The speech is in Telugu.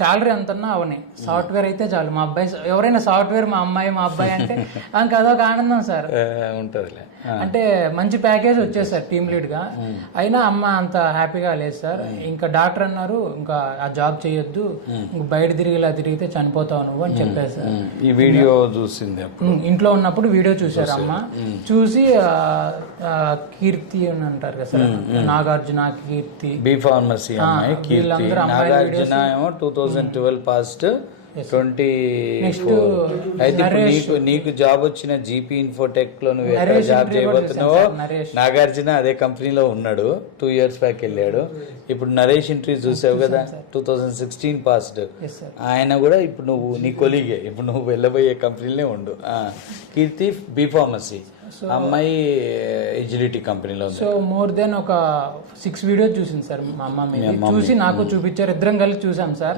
శాలరీ ఎంతన్నా అవని సాఫ్ట్వేర్ అయితే చాలు. మా అబ్బాయి ఎవరైనా సాఫ్ట్వేర్ మా అమ్మాయి మా అబ్బాయి అంటే అదొక ఆనందం సార్. ఉంటదిలే. అంటే మంచి ప్యాకేజ్ వచ్చేది సార్ టీమ్ లీడ్ గా. అయినా అమ్మ అంత హ్యాపీగా లేదు సార్. ఇంకా డాక్టర్ అన్నారు ఇంకా ఆ జాబ్ చేయొద్దు, ఇంక బయట తిరిగితే చనిపోతావు నువ్వు అని చెప్పారు సార్. ఈ వీడియో చూసింది ఇంట్లో ఉన్నప్పుడు వీడియో చూసారు అమ్మ. చూసి కీర్తి అని అంటారు కదా సార్, నాగార్జున కీర్తి బి ఫార్మసీ అమ్మాయి కీర్తి. నాగార్జున ఏమో 2012 పాస్ట్ 24. అయితే ఇప్పుడు నీకు జాబ్ వచ్చిన జీపీ ఇన్ఫోటెక్ లో నువ్వు ఎక్కడ జాబ్ చేయబోతున్నావో నాగార్జున అదే కంపెనీలో ఉన్నాడు. 2 years బ్యాక్ వెళ్ళాడు. ఇప్పుడు నరేష్ ఇంటర్వ్యూ చూసావు కదా, 2016 పాస్ట్. ఆయన కూడా ఇప్పుడు నువ్వు నీ కొలీగే, ఇప్పుడు నువ్వు వెళ్ళబోయే కంపెనీలోనే ఉండు. కీర్తి బి ఫార్మసీ, అమ్మాయి ఎజిలిటీ కంపెనీలో. సో మోర్ దెన్ ఒక 6 వీడియోస్ చూసింది సార్ మా అమ్మ. చూసి నాకు చూపించారు, ఇద్దరం కలిసి చూసాం సార్.